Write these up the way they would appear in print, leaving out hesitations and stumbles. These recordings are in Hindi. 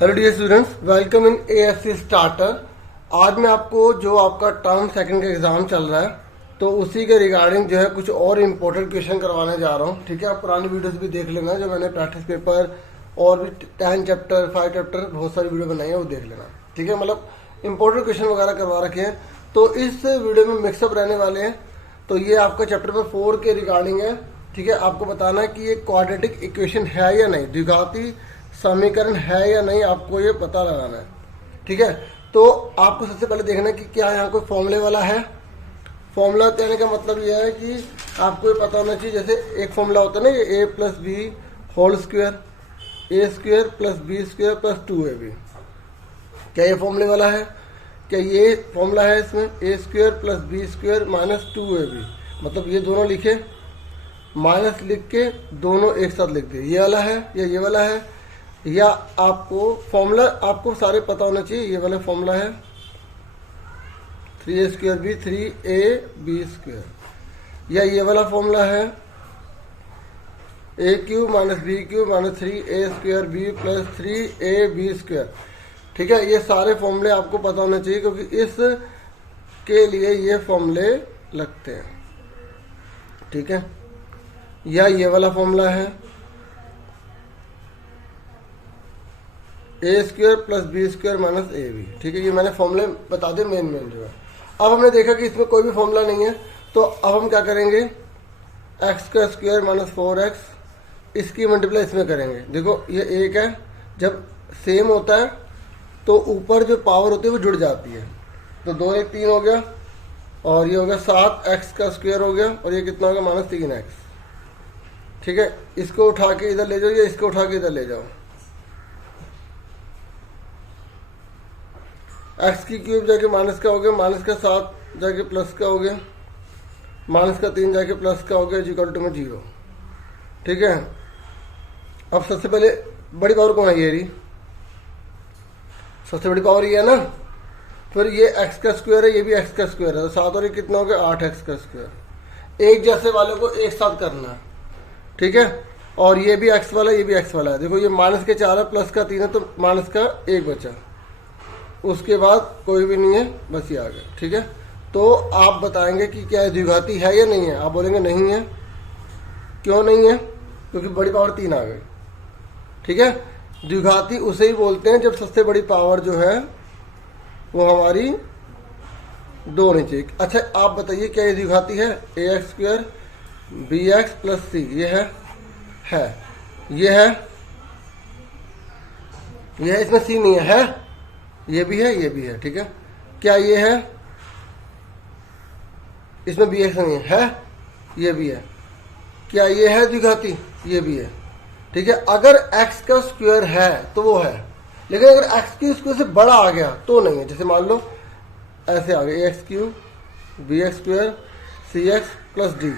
Hello dear students, welcome in ASC starter. आज मैं आपको जो आपका टर्म सेकंड का एग्जाम चल रहा है तो उसी के रिगार्डिंग जो है कुछ और इम्पोर्टेंट क्वेश्चन करवाने जा रहा हूँ। ठीक है, आप पुरानी वीडियोस भी देख लेना जो मैंने प्रैक्टिस पेपर और भी 10 चैप्टर 5 चैप्टर बहुत सारी वीडियो बनाई है, वो देख लेना। ठीक है, मतलब इंपॉर्टेंट क्वेश्चन वगैरह करवा रखे हैं। तो इस वीडियो में मिक्सअप रहने वाले हैं। तो ये आपका चैप्टर नंबर 4 के रिगार्डिंग है। ठीक है, आपको बताना है कि ये क्वाड्रेटिक इक्वेशन है या नहीं, द्विघाती समीकरण है या नहीं, आपको ये पता लगाना है। ठीक है, तो आपको सबसे पहले देखना है कि क्या यहाँ कोई फॉर्मूले वाला है। फॉर्मूला कहने का मतलब यह है कि आपको ये पता होना चाहिए, जैसे एक फॉर्मूला होता है ना, ये a plus b whole square, a square plus B square plus 2ab। क्या ये फॉर्मूले वाला है? क्या ये फॉर्मूला है? इसमें A square plus B square minus 2ab, मतलब ये दोनों लिखे, माइनस लिख के दोनों एक साथ लिख दिए। ये वाला है या ये वाला है, या आपको फॉर्मूला आपको सारे पता होना चाहिए। ये वाला फॉर्मूला है 3a square B 3ab square, या ये वाला फॉर्मूला है a cube minus b cube minus 3a square b plus 3ab square. ठीक है, ये सारे फॉर्मूले आपको पता होने चाहिए क्योंकि इस के लिए ये फॉर्मूले लगते हैं। ठीक है, या ये वाला फॉर्मूला है A square plus B square minus A B. ठीक है, ये मैंने फॉर्मूले बता दिए मेन जो है। अब हमने देखा कि इसमें कोई भी फॉर्मूला नहीं है, तो अब हम क्या करेंगे, एक्स का स्क्वायर माइनस 4x इसकी मल्टीप्लाई इसमें करेंगे। देखो ये एक है, जब सेम होता है तो ऊपर जो पावर होती है वो जुड़ जाती है। तो 2 1 3 हो गया, और ये हो गया 7x का स्क्वायर हो गया, और ये कितना हो गया माइनस 3x। ठीक है, इसको उठा के इधर ले जाओ या इसको उठा के इधर ले जाओ। एक्स की क्यूब जाके माइनस का हो गया, माइनस का 7 जाके प्लस का हो गया, माइनस का 3 जाके प्लस का हो गया, इक्वल टू में 0। ठीक है, अब सबसे पहले बड़ी पावर कौन है? ये रही सबसे बड़ी पावर, ये है ना। फिर ये एक्स का स्क्वायर है, ये भी एक्स का स्क्वायर है, तो 7 और ये कितना हो गया 8x का स्क्वायर। एक जैसे वाले को एक साथ करना है। ठीक है, और ये भी एक्स वाला, ये भी एक्स वाला है। देखो ये माइनस के 4 है, प्लस का 3 है, तो माइनस का 1 बचा, उसके बाद कोई भी नहीं है, बस ये आ गया। ठीक है, तो आप बताएंगे कि क्या द्विघाती है या नहीं है। आप बोलेंगे नहीं है। क्यों नहीं है? क्योंकि बड़ी पावर 3 आ गई। ठीक है, द्विघाती उसे ही बोलते हैं जब सबसे बड़ी पावर जो है वो हमारी 2 होनी चाहिए। अच्छा, आप बताइए क्या ये द्विघाती है? ax square bx plus c, ये है ये है, ये है, इसमें c नहीं है, ये भी है, ये भी है। ठीक है, क्या ये है? इसमें bx नहीं है, ये भी है। क्या ये है द्विघाती? ये भी है। ठीक है, अगर x का स्क्वायर है तो वो है, लेकिन अगर x की स्क्वायर से बड़ा आ गया तो नहीं है। जैसे मान लो ऐसे आ गया ax cube bx square cx plus d,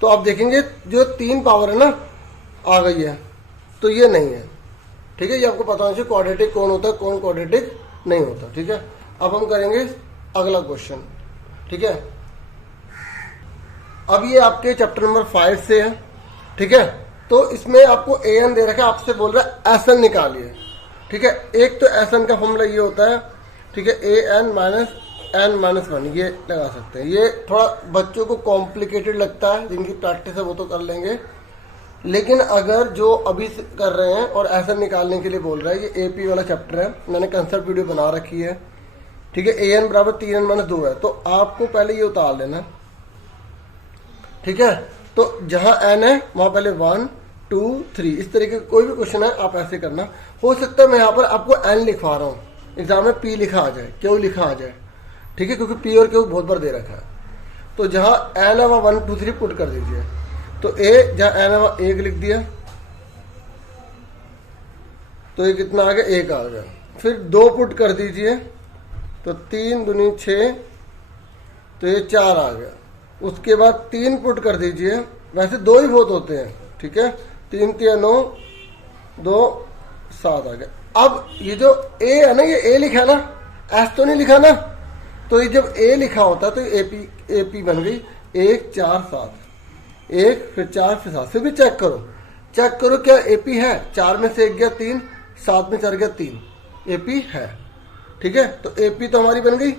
तो आप देखेंगे जो 3 पावर है ना आ गई है, तो ये नहीं है। ठीक है, ये आपको पता होना चाहिए क्वाड्रेटिक कौन होता है, कौन क्वाड्रेटिक नहीं होता। ठीक है, अब हम करेंगे अगला क्वेश्चन। ठीक है, अब ये आपके चैप्टर नंबर 5 से है। ठीक है, तो इसमें आपको an दे रखा है, आपसे बोल रहा है SN निकालिए। ठीक है, एक तो SN का फॉर्मूला ये होता है, ठीक है, an माइनस n माइनस 1, ये लगा सकते हैं। ये थोड़ा बच्चों को कॉम्प्लिकेटेड लगता है, जिनकी प्रैक्टिस है वो तो कर लेंगे, लेकिन अगर जो अभी कर रहे हैं और SN निकालने के लिए बोल रहा है, ये AP वाला चैप्टर है, मैंने कंसेप्ट वीडियो बना रखी है। ठीक है, an बराबर 3n माइनस 2 है, तो आपको पहले ये उतार लेना। ठीक है, तो जहां n है वहां पहले 1 2 3, इस तरीके का कोई भी क्वेश्चन है आप ऐसे करना। हो सकता है मैं यहाँ पर आपको n लिखवा रहा हूँ, एग्जाम में p लिखा आ जाए, क्यों लिखा आ जाए। ठीक है, क्योंकि p और q बहुत बार दे रखा है। तो जहां n है वहां 1 2 3 पुट कर दीजिए। तो a जहां n है वहां 1 लिख दिया, तो ये कितना आ गया 1 आ गया। फिर 2 पुट कर दीजिए, तो 3 दूनी 6, तो ये 4 आ गया। उसके बाद 3 पुट कर दीजिए, वैसे 2 ही बहुत होते हैं। ठीक है, 3 3 9 2 7 आ गया। अब ये जो a है ना, ये a लिखा है ना, s तो नहीं लिखा ना, तो ये जब a लिखा होता है तो AP बन गई 1 4 7, 1 फिर 4 फिर 7। फिर भी चेक करो क्या AP है। 4 में से 1 गया 3, 7 में 4 गया 3, AP है। ठीक है, तो AP तो हमारी बन गई।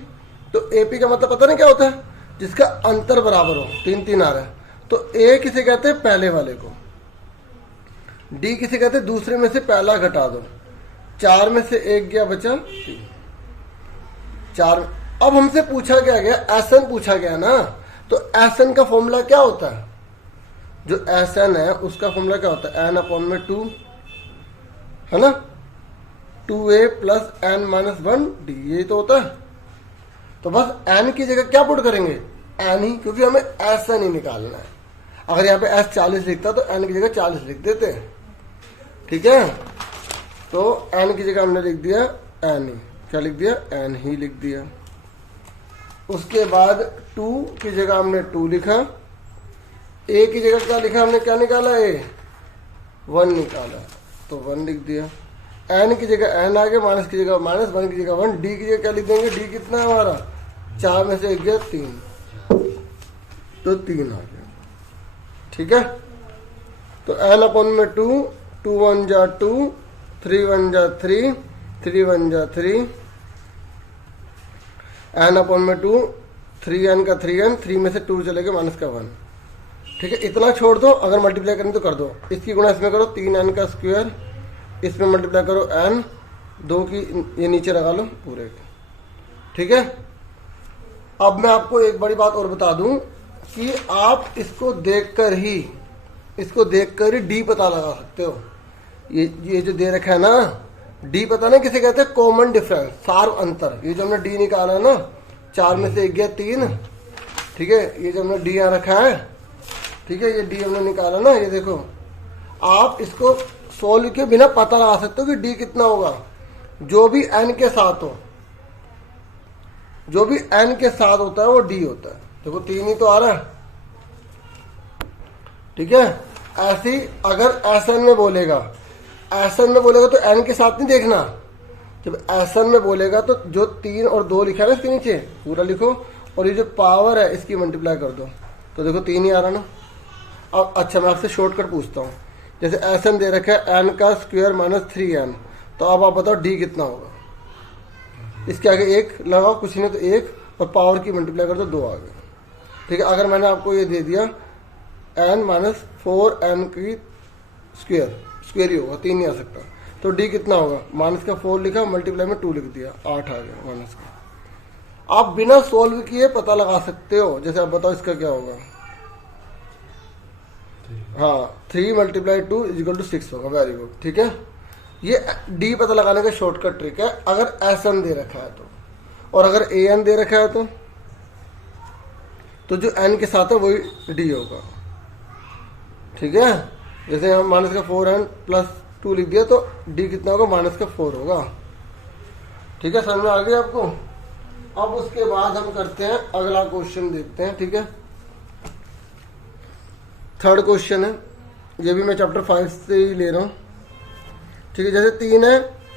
तो AP का मतलब पता नहीं क्या होता है, जिसका अंतर बराबर हो, 3 3 आ रहा है। तो A किसे कहते हैं, पहले वाले को। D किसे कहते हैं, दूसरे में से पहला घटा दो। 4 में से 1 गया, बचा 3। 4। अब हमसे पूछा क्या गया, SN पूछा गया ना। तो SN का फॉर्मूला क्या होता है, जो SN है उसका फॉर्मूला क्या होता है, n/2 है ना, 2a + n-1d, यही तो होता है। तो बस n की जगह क्या पुट करेंगे, n ही, क्योंकि हमें SN ही निकालना है। अगर यहाँ पे S 40 लिखता तो n की जगह 40 लिख देते। ठीक है, तो n की जगह हमने लिख दिया n ही, क्या लिख दिया, n ही लिख दिया। उसके बाद 2 की जगह हमने 2 लिखा, a की जगह क्या लिखा हमने, क्या निकाला, a 1 निकाला, तो 1 लिख दिया। n की जगह n आ गया, माइनस की जगह माइनस, 1 की जगह 1, d की जगह क्या लिख देंगे, d कितना है हमारा, 4 में से 1 गया 3, तो 3 आ गया। ठीक है, तो n/2, 2 1 जा 2, 3 1 जा 3, 3 1 जा 3, n/2, 3n का 3n, 3 में से 2 चले गए, माइनस का 1। ठीक है, इतना छोड़ दो, अगर मल्टीप्लाई करनी तो कर दो, इसकी गुणा इसमें करो, 3n का स्क्वायर, इसमें मल्टीप्लाई करो n, 2 की ये नीचे लगा लो पूरे। ठीक है, अब मैं आपको एक बड़ी बात और बता दूं कि आप इसको देखकर ही d पता लगा सकते हो। ये जो दे रखा है ना, d पता नहीं किसे कहते हैं, कॉमन डिफरेंस, सार्व अंतर। ये जो हमने d निकाला है ना, 4 में से 1 गया 3। ठीक है, ये जो हमने d यहाँ रखा है, ठीक है, ये d हमने निकाला ना, ये देखो, आप इसको सोल्व के बिना पता लगा सकते हो कि d कितना होगा, जो भी n के साथ हो, जो भी n के साथ होता है वो d होता है। देखो 3 ही तो आ रहा है। ठीक है, ऐसे ही अगर SN में बोलेगा, तो n के साथ नहीं देखना। जब SN में बोलेगा तो जो 3 और 2 लिखा है ना इसके नीचे पूरा लिखो, और ये जो पावर है इसकी मल्टीप्लाई कर दो, तो देखो 3 ही आ रहा ना। अब अच्छा, मैं आपसे शॉर्टकट पूछता हूँ, जैसे SN दे रखा है n का स्क्वायर माइनस 3n, तो अब आप बताओ d कितना होगा। इसके आगे 1 लगाओ, कुछ नहीं तो 1, और पावर की मल्टीप्लाई कर दो, 2 आ गए। ठीक है, अगर मैंने आपको ये दे दिया n माइनस 4n की स्क्वायर ही होगा, 3 नहीं आ सकता, तो d कितना होगा, माइनस का 4 लिखा, मल्टीप्लाई में 2 लिख दिया, 8 आ गया माइनस का। आप बिना सोल्व किए पता लगा सकते हो। जैसे आप बताओ इसका क्या होगा, हाँ 3 × 2 = 6 होगा। Very good. ठीक है, ये d पता लगाने का शॉर्टकट ट्रिक है, अगर SN दे रखा है तो। और अगर AN दे रखा है तो जो n के साथ है वही d होगा। ठीक है, जैसे हम माइनस का 4n + 2 लिख दिया, तो d कितना होगा, माइनस का 4 होगा। ठीक है, समझ में आ गया आपको। अब उसके बाद हम करते हैं अगला क्वेश्चन, देखते हैं। ठीक है, थर्ड क्वेश्चन है, ये भी मैं चैप्टर 5 से ही ले रहा हूँ। ठीक है, जैसे 3 है,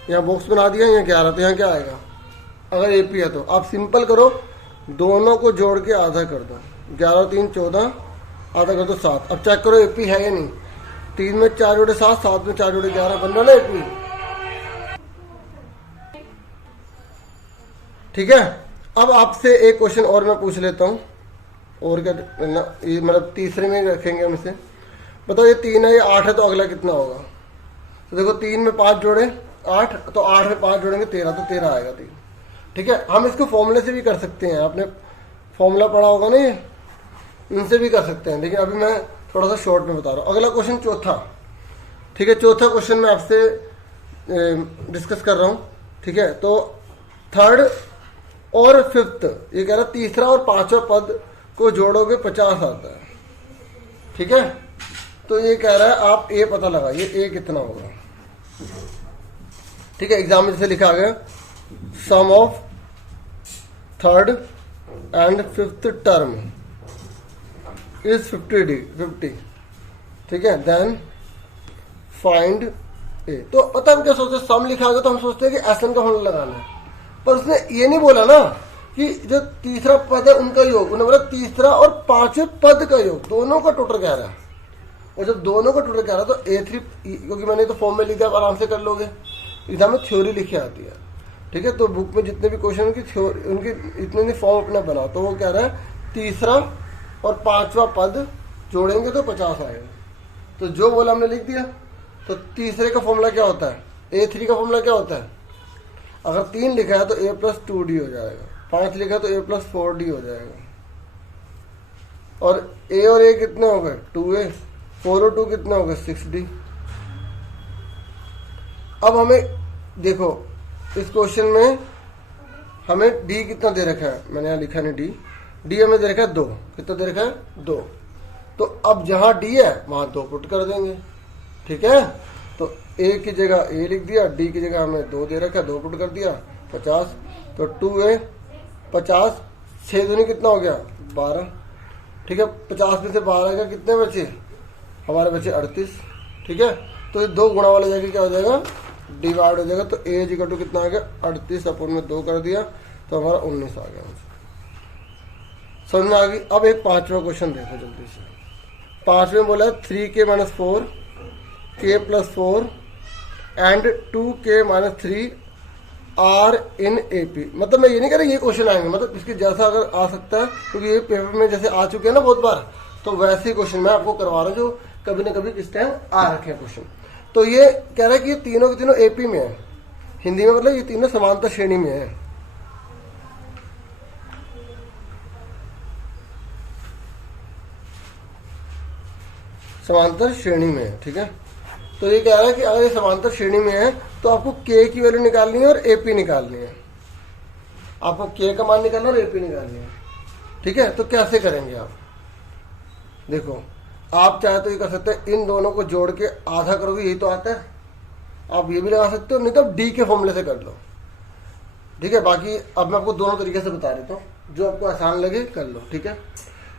यहाँ बॉक्स बना दिया, यहाँ 11, तो यहाँ क्या आएगा, अगर AP है तो आप सिंपल करो, दोनों को जोड़ के आधा कर दो, 11 और 3 14, आधा कर दो 7। अब चेक करो AP है या नहीं। 3 में 4 जोड़े 7, 7 में 4 जोड़े 11, बन रहा ना AP। ठीक है, अब आपसे एक क्वेश्चन और मैं पूछ लेता हूँ, और क्या ये मतलब तीसरे में रखेंगे हम इसे। बताओ ये 3 है, ये 8 है, तो अगला कितना होगा। तो देखो 3 में 5 जोड़े 8, तो 8 में 5 जोड़ेंगे 13, तो 13 आएगा 3। ठीक है, हम इसको फॉर्मूले से भी कर सकते हैं, आपने फॉर्मूला पढ़ा होगा ना, ये इनसे भी कर सकते हैं, लेकिन अभी मैं थोड़ा सा शॉर्ट में बता रहा हूँ। अगला क्वेश्चन चौथा। ठीक है, चौथा क्वेश्चन मैं आपसे डिस्कस कर रहा हूँ। ठीक है, तो थर्ड और फिफ्थ, ये कह रहा है तीसरा और पांचवा पद को जोड़ोगे 50 आता है। ठीक है, तो ये कह रहा है आप A पता लगाइए, A कितना होगा। ठीक है, एग्जाम में जैसे लिखा गया, sum of third and fifth term is 50। ठीक है, देन फाइंड A। तो पता हम क्या सोचते, सम लिखा गया तो हम सोचते हैं कि SN का फॉर्मूला लगाना है, पर उसने ये नहीं बोला ना कि जो तीसरा पद है उनका योग, उन्होंने बोला तीसरा और पांचवें पद का योग, दोनों का टोटल कह रहा है। और जब दोनों का टोटल कह रहा है तो A3, क्योंकि मैंने तो फॉर्म में लिखा, आप आराम से कर लोगे। एग्जाम में थ्योरी लिखी आती है, ठीक है। तो बुक में जितने भी क्वेश्चन उनकी थ्योरी, उनकी इतने फॉर्म अपना बनाओ। तो वो कह रहा है तीसरा और पांचवा पद जोड़ेंगे तो 50 आएगा। तो जो बोला हमने लिख दिया। तो तीसरे का फॉर्मूला क्या होता है, A3 का फॉर्मूला क्या होता है, अगर 3 लिखा है तो A+2D हो जाएगा, 5 लिखा है तो A+4D हो जाएगा। और A और A कितने हो गए 2A, 4 और 2 कितने हो गए 6D। अब हमें देखो इस क्वेश्चन में हमें D कितना दे रखा है, मैंने यहाँ लिखा नहीं D हमें दे रखा है 2, कितना दे रखा है 2। तो अब जहाँ D है वहाँ 2 पुट कर देंगे, ठीक है। तो A की जगह A लिख दिया, D की जगह हमें 2 दे रखा है, 2 पुट कर दिया 50। तो 2A 50, 6 दूनी कितना हो गया 12, ठीक है। 50 में से 12 का कितने बचे, हमारे बचे 38, ठीक है। तो ये 2 गुणा वाला जाके क्या हो जाएगा, डिवाइड हो जाएगा। तो A कितना आ गया 38 अपन में 2 कर दिया तो हमारा 19 आ गया। समझ में आ गई। अब एक 5वां क्वेश्चन देखो जल्दी से। 5वें बोला 3K-4 K+4 and 2K-3 are in AP। मतलब मैं ये नहीं कह रहा ये क्वेश्चन आएंगे, मतलब इसके जैसा अगर आ सकता है, क्योंकि ये पेपर में जैसे आ चुके हैं ना बहुत बार, तो वैसे ही क्वेश्चन मैं आपको करवा रहा हूँ जो कभी ना कभी किस टाइम आ रखे हैं क्वेश्चन। तो ये कह रहा है कि ये तीनों के तीनों AP में है, हिंदी में मतलब ये तीनों समांतर श्रेणी में है। समांतर श्रेणी में है, ठीक है। तो ये कह रहा है कि अगर ये समांतर श्रेणी में है तो आपको K की वैल्यू निकालनी है और AP निकालनी है। आपको K का मान निकालना है और AP निकालनी है, ठीक है। तो कैसे करेंगे आप, देखो आप चाहे तो ये कर सकते हैं, इन दोनों को जोड़ के आधा करोगे, यही तो आता है। आप ये भी लगा सकते हो, नहीं तो D के फॉर्मूले से कर लो, ठीक है। बाकी अब मैं आपको दोनों तरीके से बता देता हूँ, जो आपको आसान लगे कर लो, ठीक है।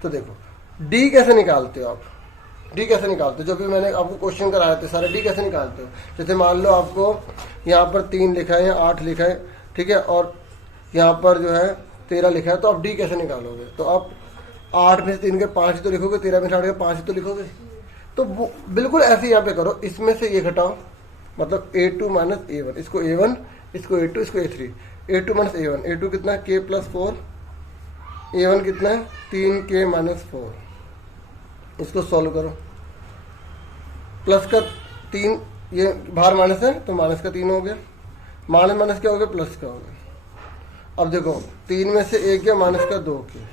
तो देखो D कैसे निकालते हो आप, D कैसे निकालते हो, जो भी मैंने आपको क्वेश्चन कराए थे सारे, D कैसे निकालते हो। जैसे मान लो आपको यहाँ पर 3 लिखा है या 8 लिखा है, ठीक है, और यहाँ पर जो है 13 लिखा है, तो आप D कैसे निकालोगे। तो आप 8 में से 3 के 5 ही तो लिखोगे, 13 में से 8 के 5 ही तो लिखोगे। तो बिल्कुल ऐसे यहाँ पे करो, इसमें से ये घटाओ, मतलब A2 - A1, इसको A1, इसको A2, इसको A3, A2 - A1, A2 कितना है K+4, A1 कितना है 3K-4, इसको सॉल्व करो। प्लस का 3, ये बाहर माइनस है तो माइनस का 3 हो गया, माइनस माइनस क्या हो गया प्लस का हो गया। अब देखो 3 में से 1 गया, माइनस का 2 किया,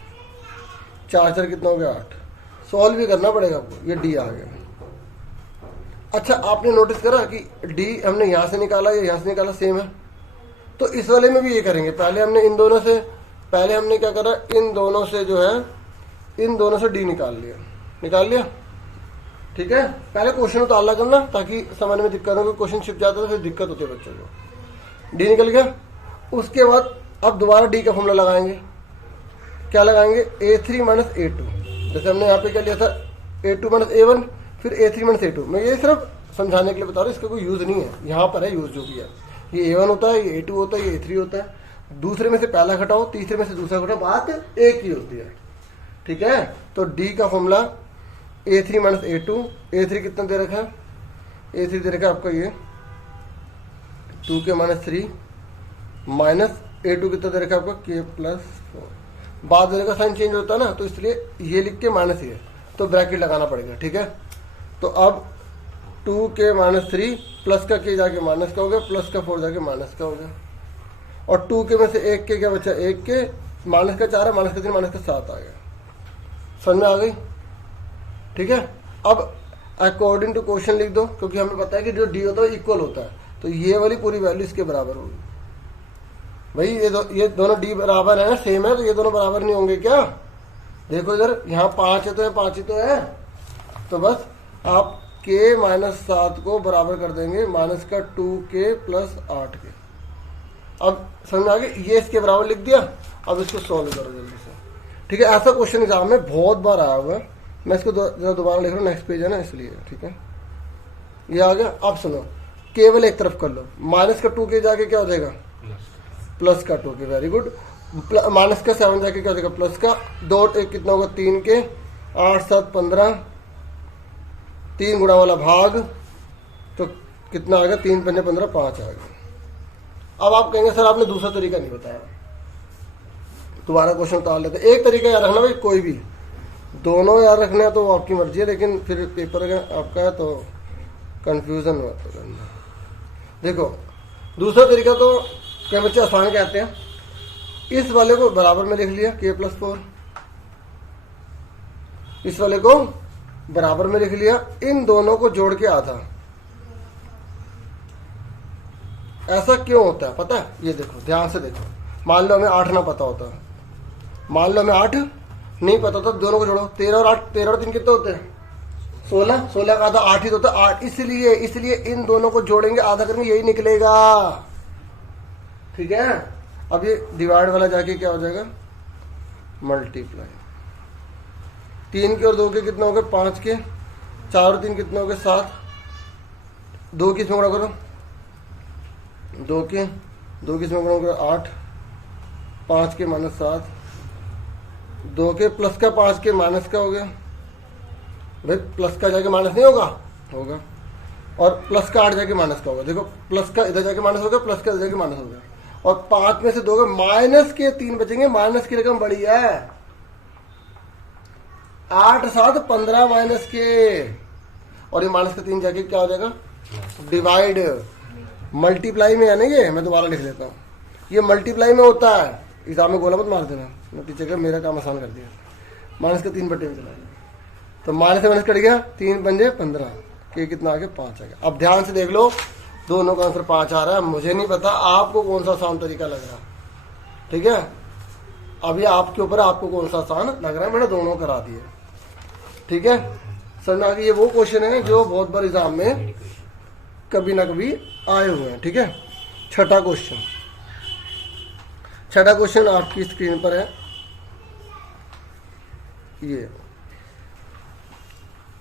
4 कितना हो गया 8। सॉल्व भी करना पड़ेगा आपको, ये D आ गया। अच्छा आपने नोटिस करा कि D हमने यहाँ से निकाला या यहाँ से निकाला सेम है। तो इस वाले में भी ये करेंगे, पहले हमने इन दोनों से, पहले हमने क्या करा, इन दोनों से जो है, इन दोनों से D निकाल लिया, ठीक है। पहले क्वेश्चन उतारला करना ताकि समझने में दिक्कत हो, क्वेश्चन छिप जाता है तो फिर दिक्कत होती है बच्चों को। D निकल गया। उसके बाद अब दोबारा D का फॉर्मूला लगाएंगे, क्या लगाएंगे A3 - A2। जैसे हमने यहाँ पे क्या लिया था A2 - A1, फिर A3 - A2। मैं ये सिर्फ समझाने के लिए बता रहा हूँ, इसका कोई यूज नहीं है, यहाँ पर है यूज जो भी है। ये A1 होता है, ये A2 होता है, ये A3 होता है। दूसरे में से पहला घटाओ, तीसरे में से दूसरा घटाओ, बात एक ही होती है, ठीक है। तो D का फॉर्मूला A3 - A2, A3 कितना दे रखा है, A3 दे रखा है आपका ये 2K-3 माइनस A2 कितना दे रखा है आपका K+4। बाद में का साइन चेंज होता है ना, तो इसलिए ये लिख के माइनस ये, तो ब्रैकेट लगाना पड़ेगा, ठीक है। तो अब 2K-3 प्लस का K जाके माइनस का हो गया, प्लस का 4 जाके माइनस का हो गया। और 2K में से 1K क्या बचा, 1K, माइनस का 4 है, माइनस का 3, माइनस का 7 आ गया। समझ में आ गई, ठीक है। अब अकॉर्डिंग टू क्वेश्चन लिख दो, क्योंकि हमें पता है कि जो D होता है इक्वल होता है, तो ये वाली पूरी वैल्यू इसके बराबर होगी। भाई ये दोनों D बराबर है, सेम है, तो ये दोनों बराबर नहीं होंगे क्या। देखो इधर यहाँ 5 है तो 5 ही तो है, तो बस आप K-7 को बराबर कर देंगे माइनस का 2K + 8K। अब समझ में आ गया, ये इसके बराबर लिख दिया। अब इसको सॉल्व करो जल्दी से, ठीक है। ऐसा क्वेश्चन एग्जाम में बहुत बार आया हुआ है, मैं इसको जरा दोबारा लिख रहा हूँ, नेक्स्ट पेज है ना इसलिए, ठीक है। ये आ गया। अब सुनो, केवल एक तरफ कर लो, माइनस का 2K जाके क्या हो जाएगा प्लस का 2K, वेरी गुड। माइनस का 7 जाके क्या हो जाएगा प्लस का 2, 1 कितना होगा 3K, 8 7 15, 3 गुणा वाला भाग, तो कितना आ गया 3 × 15 5 आ गया। अब आप कहेंगे सर आपने दूसरा तरीका नहीं बताया, दोबारा क्वेश्चन उतार लेते। एक तरीका याद रखना भाई, कोई भी दोनों याद रखना है तो वो आपकी मर्जी है, लेकिन फिर पेपर अगर आपका है तो कंफ्यूजन मत करना। देखो दूसरा तरीका तो कई बच्चे आसान कहते हैं, इस वाले को बराबर में लिख लिया k+4, इस वाले को बराबर में लिख लिया, इन दोनों को जोड़ के आधा। ऐसा क्यों होता है पता है? ये देखो ध्यान से देखो, मान लो हमें 8 ना पता होता, मान लो हमें 8 नहीं पता होता, दोनों को जोड़ो, 13 और 8, 13 और 3 कितने होते हैं? 16, 16 का आधा 8 ही तो होता है, 8। इसलिए इन दोनों को जोड़ेंगे, आधा करेंगे, यही निकलेगा। ठीक है, अब ये डिवाइड वाला जाके क्या हो जाएगा? मल्टीप्लाई। 3 के और 2 के कितने हो गए? 5 के। 4 और 3 कितने हो गए? 7। 2 की इसमें गुणा करो, 2 के इसमें गुणा करो 8, 5 के -7, 2 के प्लस का 5 के माइनस का हो गया। भाई प्लस का जाके माइनस नहीं होगा? होगा। और प्लस का 8 जाके माइनस का होगा। देखो प्लस का इधर जाके माइनस हो गया, प्लस का इधर जाके माइनस हो गया, और 5 में से 2 के माइनस के 3 बचेंगे। माइनस की रकम बड़ी है, 8 7 15 माइनस के, और ये माइनस का 3 जाके क्या हो जाएगा? डिवाइड। मल्टीप्लाई में है ना ये, मैं दोबारा लिख लेता हूँ, ये मल्टीप्लाई में होता है। एग्जाम में गोला मत मार देना, मैं टीचर का मेरा काम आसान कर दिया। माइनस का 3 बटे में चला गया, तो माइनस से माइनस कट गया, 3 पंजे 15, के कितना आ गया? 5 आ गया। अब ध्यान से देख लो, दोनों का आंसर 5 आ रहा है। मुझे नहीं पता आपको कौन सा आसान तरीका लग रहा, ठीक है? अभी आपके ऊपर, आपको कौन सा आसान लग रहा है। मैंने दोनों करा दिए, ठीक है? समझ में आ गया? ये वो क्वेश्चन है जो बहुत बार एग्जाम में कभी ना कभी आए हुए हैं, ठीक है? छठा क्वेश्चन आपकी स्क्रीन पर है, ये,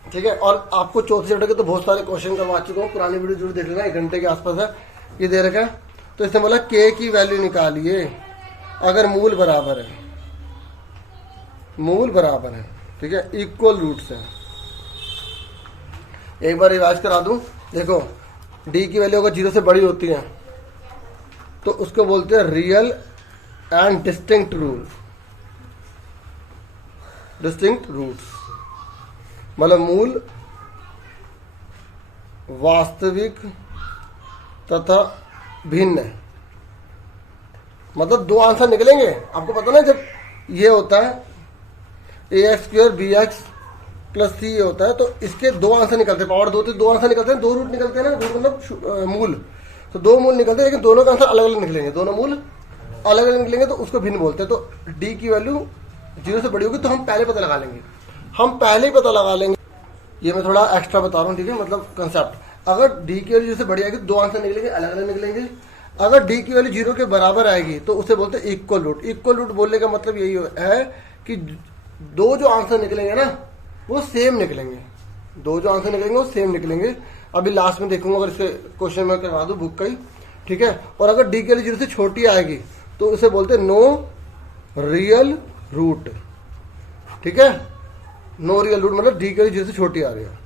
ठीक है? और आपको चौथे चैप्टर के तो बहुत सारे क्वेश्चन करवा चुका हूँ, पुरानी वीडियो जरूर देख लेना, 1 घंटे के आसपास है। ये दे रखा है, तो इसने बोला k की वैल्यू निकालिए अगर मूल बराबर है, ठीक है, इक्वल रूट्स है। एक बार रिवाइज करा दूं, देखो d की वैल्यू अगर 0 से बड़ी होती है तो उसको बोलते हैं रियल एंड डिस्टिंक्ट रूट्स, मतलब मूल, वास्तविक तथा भिन्न। मतलब 2 आंसर निकलेंगे। आपको पता ना, जब ये होता है ax² bx + c ये होता है, तो इसके 2 आंसर निकलते हैं, पावर 2 से 2 आंसर निकलते हैं, 2 रूट निकलते हैं ना, रूट मतलब मूल, तो 2 मूल निकलते हैं, लेकिन दोनों का आंसर अलग अलग निकलेंगे, दोनों मूल अलग अलग निकलेंगे, तो उसको भिन्न बोलते हैं। तो d की वैल्यू 0 से बड़ी होगी तो हम पहले पता लगा लेंगे, ये मैं थोड़ा एक्स्ट्रा बता रहा हूँ, ठीक है? मतलब कंसेप्ट, अगर d की वैल्यू 0 से बड़ी आएगी तो 2 आंसर निकलेंगे, अलग अलग निकलेंगे। अगर d की वैल्यू 0 के बराबर आएगी तो उसे बोलते हैं इक्वल रूट। इक्वल रूट बोलने का मतलब यही है कि 2 जो आंसर निकलेंगे ना वो सेम निकलेंगे, 2 जो आंसर निकलेंगे वो सेम निकलेंगे। अभी लास्ट में देखूंगा, अगर इसके क्वेश्चन में करवा दूं बुक का ही, ठीक है? और अगर d की वैल्यू 0 से छोटी आएगी तो उसे बोलते हैं नो रियल रूट, ठीक है? नो रियल रूट मतलब d की वैल्यू 0 से छोटी आ रही है,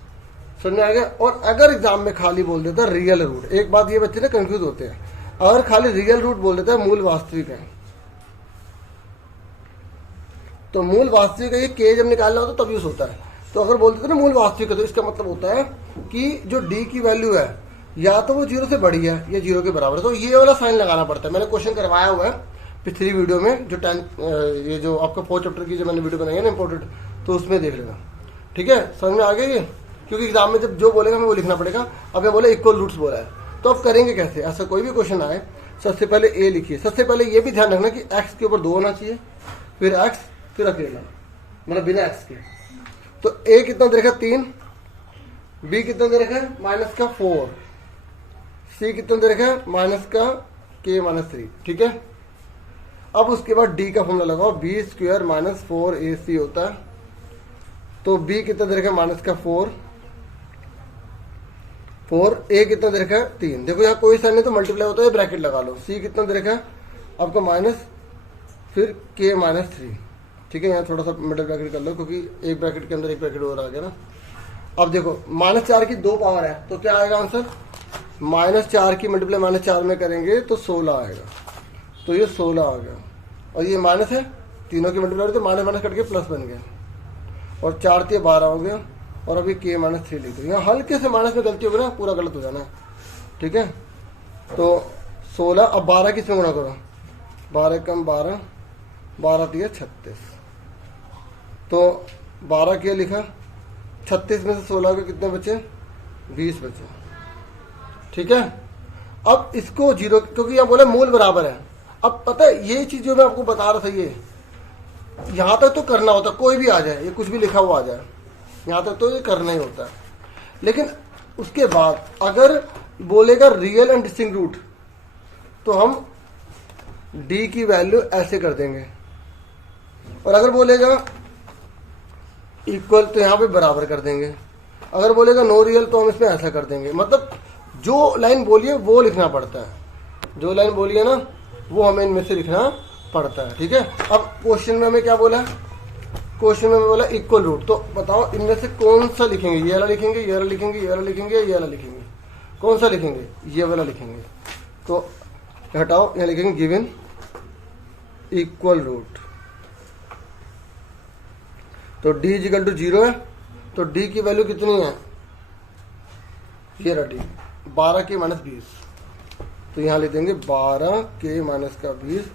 समझ में आ गया? और अगर एग्जाम में खाली बोल देता है रियल रूट, एक बात ये बच्चे ना कंफ्यूज होते हैं, अगर खाली रियल रूट बोल देता है मूल वास्तविक है, तो मूल वास्तविक है, ये k जब निकालना होता है तब यूज होता है। तो अगर बोल देते ना मूल वास्तविक है, तो इसका मतलब होता है कि जो d की वैल्यू है या तो वो 0 से बड़ी है या 0 के बराबर है, तो ये वाला साइन लगाना पड़ता है। मैंने क्वेश्चन करवाया हुआ है पिछली वीडियो में, जो 10 ये जो आपका 4 चैप्टर की जो मैंने वीडियो बनाई है ना इंपोर्टेंट, तो उसमें देख लेना, ठीक है? समझ में आ गया ये? क्योंकि एग्जाम में जब जो बोलेगा हमें वो लिखना पड़ेगा। अब मैं बोले इक्वल रूट्स बोला है, तो अब करेंगे कैसे? ऐसा कोई भी क्वेश्चन आए, सबसे पहले a लिखिए। सबसे पहले ये भी ध्यान रखना कि x के ऊपर 2 होना चाहिए, फिर x, फिर अकेला, मतलब बिना x के। तो a कितना दे रखा है? 3, b कितना दे रखा है? -4, c कितना दे रखा है? -k-3, ठीक है? अब उसके बाद d का फॉर्मूला लगाओ, b² - 4ac होता है, तो b कितना दे रखा है? -4, a कितना दे रखा है? 3। देखो यहाँ कोई साइन नहीं तो मल्टीप्लाई होता है, ब्रैकेट लगा लो। c कितना दे रखा है आपका? माइनस, फिर k-3, ठीक है? यहाँ थोड़ा सा मिडल ब्रैकेट कर लो, क्योंकि एक ब्रैकेट के अंदर एक ब्रैकेट और आ गया ना। अब देखो -4 की 2 पावर है, तो क्या आएगा आंसर? -4 की मल्टीप्लाई -4 में करेंगे तो 16 आएगा। तो ये 16 आ गया और ये माइनस है, तीनों की मल्टीप्लाई तो माइनस माइनस कट के प्लस बन गया और 4 × 12 हो गया। और अभी k-3 लिख दो। यहाँ हल्के से माइनस में गलती होगी ना, पूरा गलत हो जाना है, ठीक है। तो 16, अब 12 किस में गुणा करो, 12 कम 12, 12 × 36। तो 12 क्या लिखा, 36 में से 16 के कितने बचे, 20 बचे, ठीक है। अब इसको जीरो, क्योंकि यहाँ बोला मूल बराबर है। अब पता है ये चीज जो मैं आपको बता रहा था, ये यहाँ तक तो करना होता, कोई भी आ जाए, ये कुछ भी लिखा हुआ आ जाए, यहाँ तक तो ये करना ही होता है। लेकिन उसके बाद अगर बोलेगा रियल एंड डिस्टिंक्ट रूट, तो हम d की वैल्यू ऐसे कर देंगे, और अगर बोलेगा इक्वल तो यहाँ पे बराबर कर देंगे। अगर बोलेगा नो रियल तो हम इसमें ऐसा कर देंगे। मतलब जो लाइन बोलिए वो लिखना पड़ता है, जो लाइन बोलिए ना वो हमें इनमें से लिखना पड़ता है, ठीक है। अब क्वेश्चन में हमें क्या बोला, क्वेश्चन में बोला इक्वल रूट। तो बताओ इनमें से कौन सा लिखेंगे, ये वाला लिखेंगे, ये वाला लिखेंगे, ये वाला लिखेंगे, ये वाला लिखेंगे, कौन सा लिखेंगे, ये वाला लिखेंगे। तो हटाओ, यहाँ लिखेंगे गिवन इक्वल रूट। तो d = 0 है, तो d की वैल्यू कितनी है, ये रहा d, 12 k - 20। तो यहाँ लिख देंगे 12 k - 20।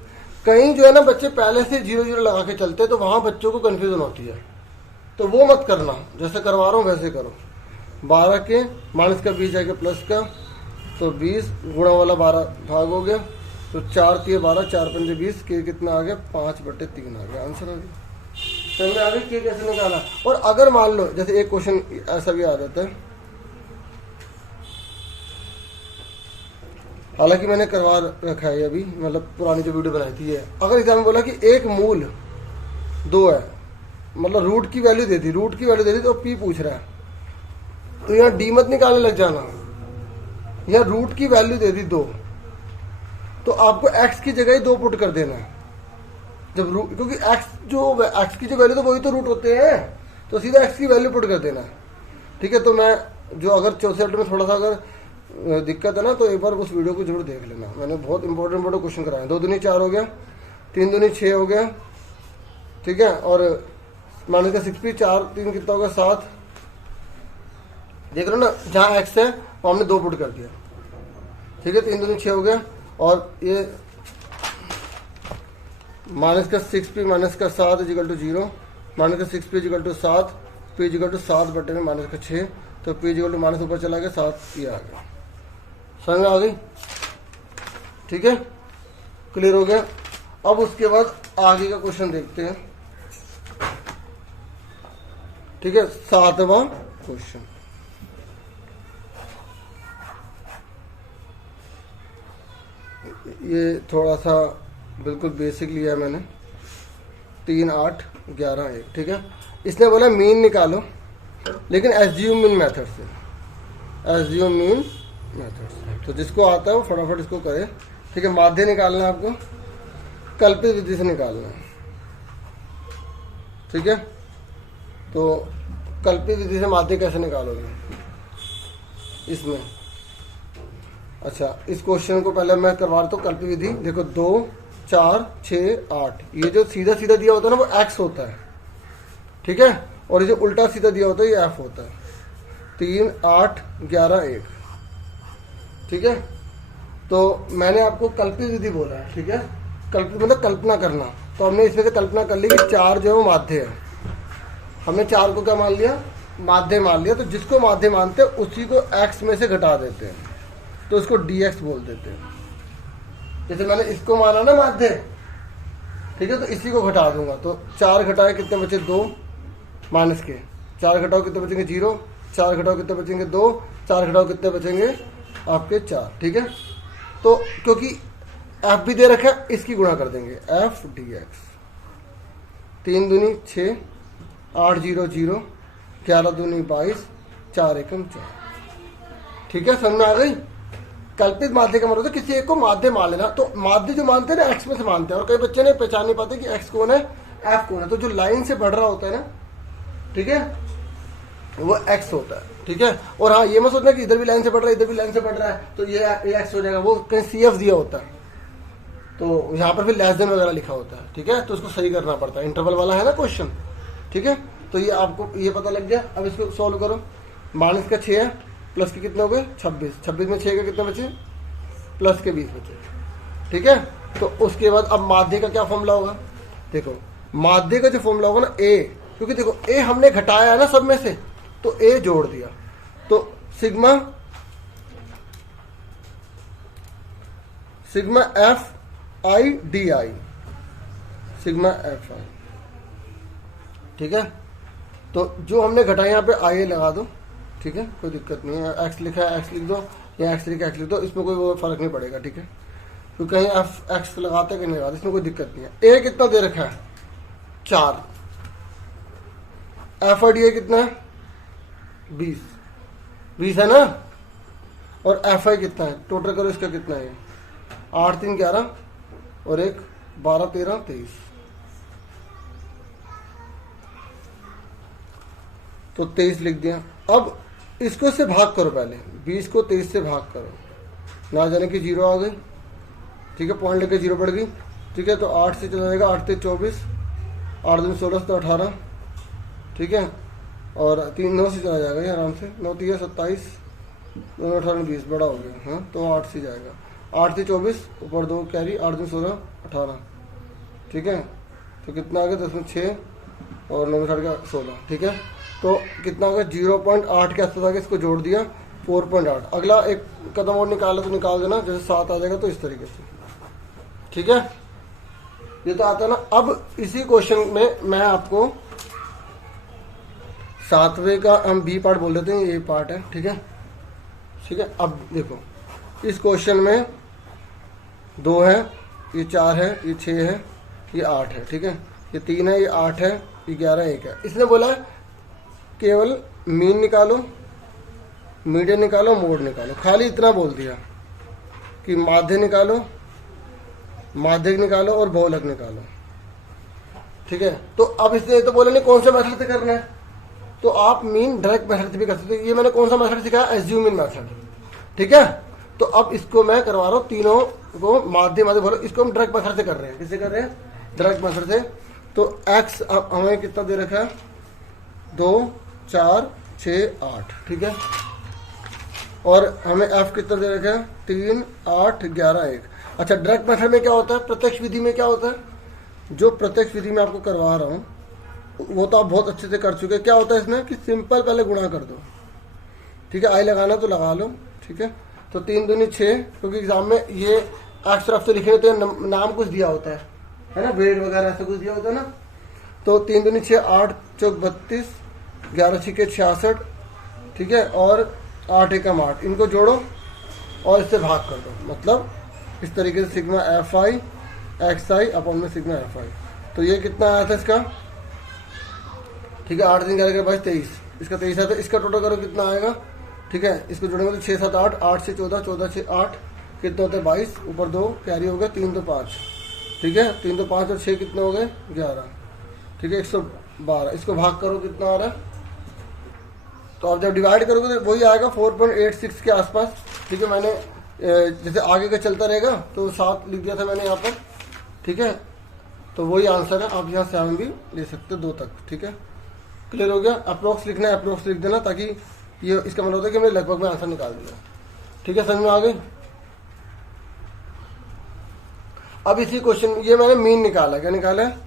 कहीं जो है ना बच्चे पहले से 0 0 लगा के चलते हैं, तो वहां बच्चों को कंफ्यूजन होती है, तो वो मत करना, जैसे करवा रहा हूँ वैसे करो। 12 के - 20 आएगा प्लस का, तो 20 गुणा वाला 12 भाग हो गया, तो 4 × 12, 4 × 5 20, के कितना आ गया, 5/3 आ गया, आंसर आ गया। समझ में आ गई के कैसे निकाला। और अगर मान लो जैसे एक क्वेश्चन ऐसा भी आ जाता है, हालांकि मैंने करवा रखा है अभी, मतलब पुरानी जो वीडियो बनाई थी। है अगर एग्जाम में बोला कि एक मूल 2 है, मतलब रूट की वैल्यू दे दी, रूट की वैल्यू दे दी, तो p पूछ रहा है, तो यहाँ d मत निकालने लग जाना, यहाँ रूट की वैल्यू दे दी 2, तो आपको x की जगह ही 2 पुट कर देना है। जब रूट, क्योंकि x की जो वैल्यू तो वही तो रूट होते हैं, तो सीधा x की वैल्यू पुट कर देना है, ठीक है। तो मैं जो अगर 64 में थोड़ा सा अगर दिक्कत है ना, तो एक बार उस वीडियो को जरूर देख लेना। मैंने बहुत इंपॉर्टेंट क्वेश्चन कराए। 2 दूनी 4 हो गया, 3 दूनी 6 हो गया, ठीक है। और मान लीजिए 6p 4 3 कितना होगा 7। देख रहे हो ना, जहाँ x है वो हमने 2 पुट कर दिया, ठीक है। 3 दूनी 6 हो गया, और ये -6p - 7 = 0, -6p = 7, p = 7 में -6, तो p = माइनस ऊपर चला गया 7, ये आ गया। समझ में आ गई, ठीक है, क्लियर हो गया। अब उसके बाद आगे का क्वेश्चन देखते हैं, ठीक है। 7वां क्वेश्चन, ये थोड़ा सा बिल्कुल बेसिक लिया है मैंने, 3 8 11 1, ठीक है। इसने बोला मीन निकालो, लेकिन एज्यूम मीन मेथड से, एज्यूम मीन मेथड से। तो जिसको आता है वो फटाफट इसको करे, ठीक है। माध्य निकालना है आपको, कल्पित विधि से निकालना है, ठीक है। तो कल्पित विधि से माध्य कैसे निकालोगे इसमें, अच्छा इस क्वेश्चन को पहले मैं करवा रहा हूँ कल्पित विधि। देखो 2 4 6 8, ये जो सीधा सीधा दिया होता है ना वो x होता है, ठीक है। और ये जो उल्टा सीधा दिया होता है ये f होता है। 3 8 11 1, ठीक है। तो मैंने आपको कल्पित विधि बोला है, ठीक है। कल्पित मतलब कल्पना करना, तो हमने इसमें से कल्पना कर ली कि 4 जो है वो माध्य है। हमने 4 को क्या मान लिया, माध्य मान लिया। तो जिसको माध्य मानते हैं उसी को x में से घटा देते हैं, तो इसको dx बोल देते हैं। जैसे मैंने इसको माना ना माध्य, ठीक है, तो इसी को घटा दूंगा। तो 4 घटाए कितने बचे 2 माइनस के, 4 घटाओ कितने बचेंगे 0, 4 घटाओ कितने बचेंगे 2, 4 घटाओ कितने बचेंगे आपके 4, ठीक है। तो क्योंकि f भी दे रखा है, इसकी गुणा कर देंगे f dx। 3 दूनी 6, 8 0 0, 11 दूनी 22, 4 एकम 4, ठीक है। समझ में आ गई। कल्पित माध्य का मतलब किसी एक को माध्य मान लेना। तो माध्य जो मानते हैं ना x में से मानते हैं, और कई बच्चे ने पहचान नहीं पाते कि x कौन है f कौन है। तो जो लाइन से बढ़ रहा होता है ना, ठीक है, वो x होता है। ठीक है। और हाँ ये मत सोचना कि इधर भी लाइन से पढ़ रहा है इधर भी लाइन से पढ़ रहा है तो ये एक्स हो जाएगा, वो कहीं सी एफ दिया होता है तो यहाँ पर फिर लेस देन वगैरह लिखा होता है, ठीक है। तो उसको सही करना पड़ता है, इंटरवल वाला है ना क्वेश्चन, ठीक है। तो ये आपको ये पता लग गया। अब इसको सॉल्व करो। माइनस का 6 है, प्लस के कितने हो गए 26, 26 में 6 के कितने बचे, प्लस के 20 बचे, ठीक है। तो उसके बाद अब माध्य का क्या फॉर्मूला होगा, देखो माध्य का जो फॉर्मूला होगा ना ए, क्योंकि देखो ए हमने घटाया है ना सब में से, तो ए जोड़ दिया, तो sigma F I D I, sigma F I, ठीक है। तो जो हमने घटाया यहाँ पे आई लगा दो, ठीक है, कोई दिक्कत नहीं है। एक्स लिखा है एक्स लिख दो, या एक्स लिखा एक्स लिख दो, इसमें कोई वो फर्क नहीं पड़ेगा, ठीक है। तो कहीं एफ एक्स लगाते कहीं नहीं लगाते, इसमें कोई दिक्कत नहीं है। ए कितना दे रखा है 4, एफ आई डी ए कितना है 20 है ना, और एफ आई कितना है, टोटल करो इसका कितना है 8 3 11 और 1 12 13 23, तो 23 लिख दिया। अब इसको से भाग करो, पहले 20 को 23 से भाग करो, ना जाने की 0 आ गई, ठीक है, पॉइंट लेके 0 पड़ गई, ठीक है। तो 8 से चला जाएगा, 8 से 24, 8 दिन 16 तो 18, ठीक है, और 3 9 से चला जाएगा ये आराम से, 9 3 27, 2 18 20 बड़ा हो गया, हाँ तो 8 से जाएगा, 8 से 24 ऊपर 2 कैरी, 8 दिन 16 18, ठीक है। तो कितना आ गया 10 में 6 और 9 में 16, ठीक है। तो कितना होगा 0.8 के आसपास आगे इसको जोड़ दिया 4.8। अगला एक कदम और निकाला तो निकाल देना, जैसे 7 आ जाएगा तो इस तरीके से, ठीक है। ये तो आता है ना। अब इसी क्वेश्चन में मैं आपको 7वें का हम बी पार्ट बोल देते हैं, ये पार्ट है, ठीक है, ठीक है। अब देखो इस क्वेश्चन में 2 है, ये 4 है, ये 6 है, ये 8 है, ठीक है, ये 3 है, ये 8 है, ये 11 1 है। इसने बोला है केवल मीन निकालो, मीडियन निकालो, मोड निकालो, खाली इतना बोल दिया कि माध्य निकालो, माध्यक निकालो और बहुलक निकालो, ठीक है। तो अब इसने तो बोला नहीं कौन से मेथड से करना है, तो आप मीन डायरेक्ट मेथड से भी कर सकते हो। ये मैंने कौन सा मेथड सिखाया, एज्यूम इन मेथड, ठीक है। तो अब इसको मैं करवा रहा हूँ तीनों को माध्य माध्य बोलो, इसको हम डायरेक्ट मेथड से कर रहे हैं। किससे कर रहे हैं, डायरेक्ट मेथड से। तो एक्स हमें कितना दे रखा है 2 4 6 8, ठीक है, और हमें एफ कितना दे रखा है 3 8 11 1। अच्छा, डायरेक्ट मेथड में क्या होता है, प्रत्यक्ष विधि में क्या होता है, जो प्रत्यक्ष विधि में आपको करवा रहा हूँ वो तो आप बहुत अच्छे से कर चुके हैं। क्या होता है इसमें कि सिंपल पहले गुणा कर दो, ठीक है, आई लगाना तो लगा लो, ठीक है। तो 3 दूनी 6, क्योंकि एग्जाम में ये एक्स तरफ से लिखे तो नाम कुछ दिया होता है ना, वेट वगैरह ऐसा कुछ दिया होता है ना। तो 3 दूनी 6, 8 चौक 32, 11 6 66, ठीक है, और 8 एकम 8, इनको जोड़ो और इससे भाग कर दो, मतलब इस तरीके से sigma F I x I upon में सिग्मा एफ आई। तो ये कितना आया था इसका, ठीक है, 8 दिन 11 22 23, इसका 23 आता है, इसका टोटल करो कितना आएगा, ठीक है। इसको जोड़ेंगे तो 6 7 8, 8 से 14, 14 से 8 कितना होता है 22, ऊपर 2 कैरी हो गया, 3 तो 5, ठीक है, 3 तो 5 और 6 कितने हो गए 11, ठीक है, 112। इसको भाग करो कितना आ रहा है, तो आप जब डिवाइड करोगे तो वही आएगा 4.86 के आसपास, ठीक है। मैंने जैसे आगे का चलता रहेगा तो 7 लिख दिया था मैंने यहाँ पर, ठीक है, तो वही आंसर है। आप यहाँ 7 भी ले सकते 2 तक, ठीक है, क्लियर हो गया। अप्रोक्स लिखना है, अप्रोक्स लिख देना, ताकि ये इसका मतलब होता है कि मैंने लगभग में आंसर निकाल दिया, ठीक है, समझ में आ गई। अब इसी क्वेश्चन ये मैंने मीन निकाला, क्या निकाला है,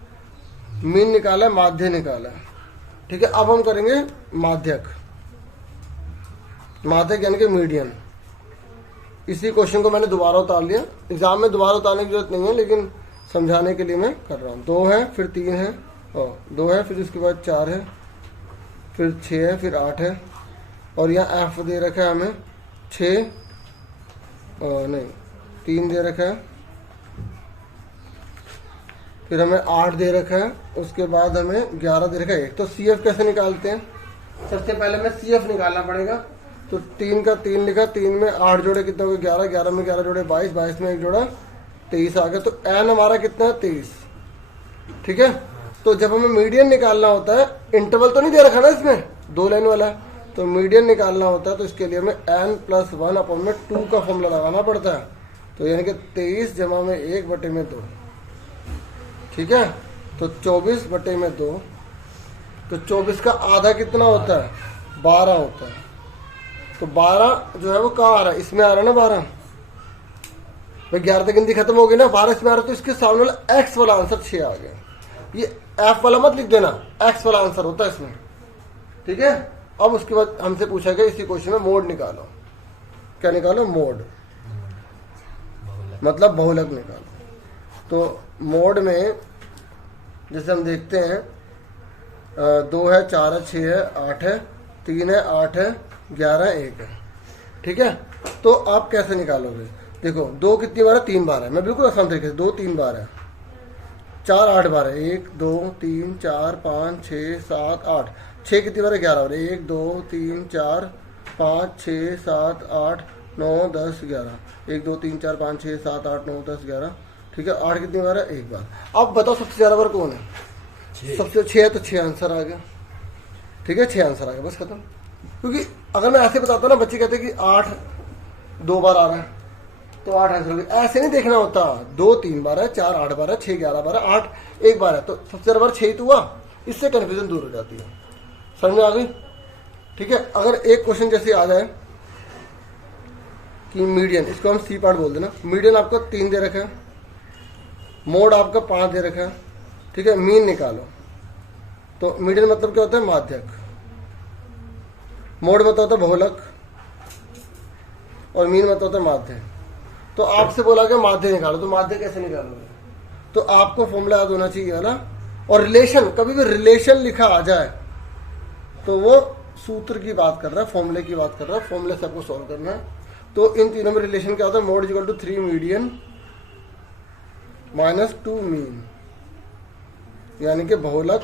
मीन निकाला है, माध्य निकाला है, ठीक है। अब हम करेंगे माध्यक, माध्यक यानी कि मीडियन। इसी क्वेश्चन को मैंने दोबारा उतार लिया, एग्जाम में दोबारा उतारने की जरूरत नहीं है, लेकिन समझाने के लिए मैं कर रहा हूँ। 2 है, फिर 3 है, और 2 है, फिर उसके बाद 4 है, फिर 6 है, फिर 8 है, और यहाँ एफ दे रखा है हमें 6 नहीं 3 दे रखा है, फिर हमें 8 दे रखा है, उसके बाद हमें 11 दे रखा है 1। तो सी एफ कैसे निकालते हैं, सबसे पहले हमें सी एफ निकालना पड़ेगा। तो 3 का 3 लिखा, 3 में 8 जोड़े कितना हो गया 11, 11 में 11 जोड़े 22, 22 में 1 जोड़ा 23 आ गया। तो एन हमारा कितना है 23, ठीक है। तो जब हमें मीडियन निकालना होता है, इंटरवल तो नहीं दे रखा ना इसमें 2 लाइन वाला, तो मीडियन निकालना होता है तो इसके लिए हमें n+1/2 का फॉर्मूला लगाना पड़ता है। तो यानी कि 23 जमा में 1/2, ठीक है। तो 24/2, तो 24 का आधा कितना होता है, 12 होता है। तो 12 जो है वो कहाँ आ रहा है, इसमें आ रहा है ना 12 भाई, 11 तक गिनती खत्म हो गई ना, 12 इसमें आ रहा है, तो इसके सामने वाला x वाला आंसर 6 आ गया। ये f वाला मत लिख देना, x वाला आंसर होता है इसमें, ठीक है। अब उसके बाद हमसे पूछा गया इसी क्वेश्चन में मोड निकालो। क्या निकालो, मोड मतलब बहुलक निकालो। तो मोड में जैसे हम देखते हैं 2 है, 4 है, 6 है, 8 है, 3 है, 8 है, 11 1 है, ठीक है। तो आप कैसे निकालोगे, देखो 2 कितनी बार है, 3 बार है। मैं बिल्कुल आसान तरीके से 2 3 बार है, 4 8 बार है, 1 2 3 4 5 6 7 8, 6 कितनी बार है, 11 बार, 1 2 3 4 5 6 7 8 9 10 11, 1 2 3 4 5 6 7 8 9 10 11, ठीक है। 8 कितनी बार है, 1 बार। अब बताओ सबसे ज़्यादा बार कौन है, सबसे 6 है, तो 6 आंसर आ गया, ठीक है, 6 आंसर आ गया, बस खत्म। क्योंकि अगर मैं ऐसे बताता ना, बच्चे कहते कि 8 2 बार आ रहा है तो 8 आंसर हो गया। ऐसे नहीं देखना होता, 2 3 बार है, 4 8 बार है, 6 11 बार है, 8 1 बार है, तो सबसे ज़्यादा बार 6 तो हुआ। इससे कन्फ्यूजन दूर हो जाती है, समझ में आ गई, ठीक है। अगर एक क्वेश्चन जैसे आ जाए कि मीडियन, इसको हम सी पार्ट बोल देना, मीडियन आपका 3 दे रखा है, मोड आपका 5 दे रखा है, ठीक है। मीन निकालो, तो मीडियन मतलब क्या होता है, माध्यक, मोड मतलब होता है बहुलक, और मीन मतलब होता है माध्य। तो आपसे बोला गया माध्य निकालो, तो माध्य कैसे निकालोगे, तो आपको फॉर्मूला याद होना चाहिए वाला। और रिलेशन, कभी भी रिलेशन लिखा आ जाए तो वो सूत्र की बात कर रहा है, फॉर्मूले की बात कर रहा है, फॉर्मूले से आपको सॉल्व करना है। तो इन तीनों में रिलेशन क्या होता है, mode equal to 3 median minus 2 mean, यानी कि बहुलक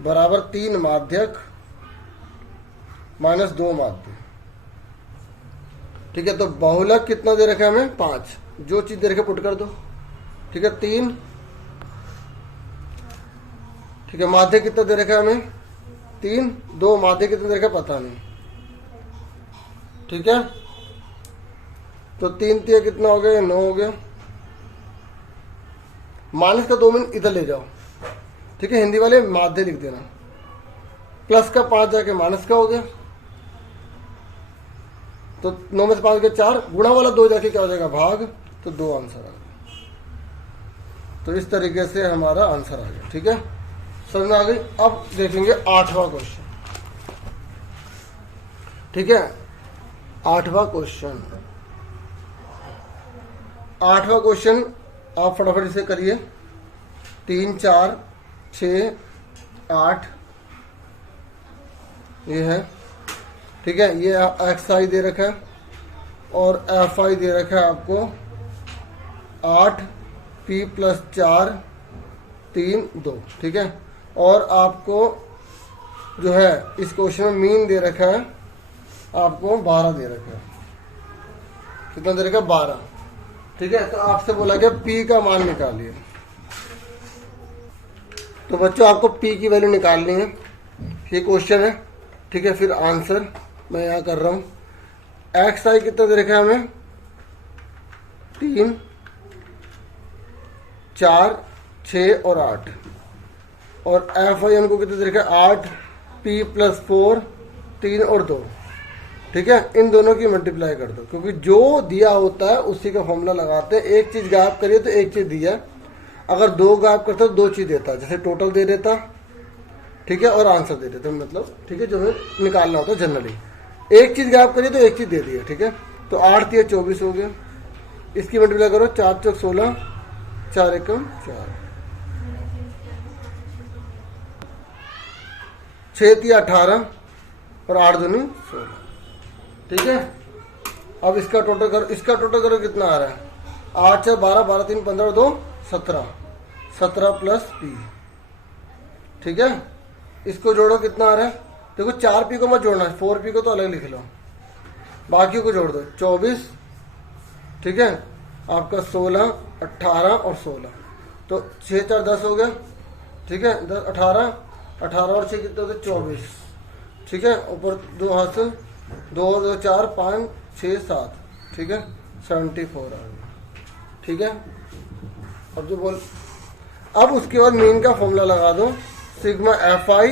बराबर 3 माध्यक माइनस 2 माध्य, ठीक है। तो बहुलक कितना दे रखा है हमें, 5, जो चीज दे रखे पुट कर दो, ठीक है, 3, ठीक है। माध्य कितना दे रखा है हमें, 3, 2 माध्य कितना दे रखा है पता नहीं, ठीक है। तो 3 3 कितना हो गया, 9 हो गया। माइनस का 2 मिनट इधर ले जाओ, ठीक है, हिंदी वाले माध्य लिख देना, प्लस का 5 जाके माइनस का हो गया, तो 9 में से 5 गया 4, गुणा वाला 2 जाके क्या हो जाएगा, भाग, तो 2 आंसर आ गया। तो इस तरीके से हमारा आंसर आ गया, ठीक है, समझ में आ गई। अब देखेंगे 8वां क्वेश्चन, ठीक है। 8वां क्वेश्चन, 8वां क्वेश्चन आप फटाफट इसे करिए। 3 4 6 8 ये है, ठीक है। ये एक्स आई दे रखा है और एफ आई दे रखा है आपको 8 p + 4 3 2, ठीक है। और आपको जो है इस क्वेश्चन में मीन दे रखा है आपको 12 दे रखा है, कितना दे रखा है, 12, ठीक है। तो आपसे बोला गया p का मान निकालिए। तो बच्चों आपको p की वैल्यू निकालनी है, ये क्वेश्चन है, ठीक है। फिर आंसर मैं यहाँ कर रहा हूँ। एक्स आई कितना दे रखा है हमें, 3 4 6 और 8, और एफ आई हमको कितना दे रखा है, 8 p + 4 3 और 2, ठीक है। इन दोनों की मल्टीप्लाई कर दो, क्योंकि जो दिया होता है उसी का फॉर्मूला लगाते हैं। एक चीज गायब करिए तो एक चीज दिया, अगर 2 गायब करता तो 2 चीज देता, जैसे टोटल दे देता, ठीक है, और आंसर दे देते, मतलब, ठीक है, जो हमें निकालना होता है जनरली। एक चीज गायब करिए तो एक चीज दे दिया, ठीक है। तो 8 3 24 हो गया, इसकी मल्टीप्लाई करो, 4 4 16, 4 1 4, 6 3 18 और 8 2 16, ठीक है। अब इसका टोटल करो, इसका टोटल करो, कितना आ रहा है, 8 4 12 12 3 15 2 17, 17 + p, ठीक है। इसको जोड़ो, कितना आ रहा है, देखो 4p को मत जोड़ना, 4p को तो अलग लिख लो, बाकी को जोड़ दो, 24, ठीक है, आपका 16 18 और 16, तो 6 4 10 हो गया, ठीक है, 10 18 18 और 6 कितने होते, 24, ठीक है, ऊपर 2 हाथ से 2 2 4 5 6 7, ठीक है 74 आ गया, ठीक है। अब जो बोल, अब उसके बाद मीन का फॉर्मूला लगा दो, sigma F I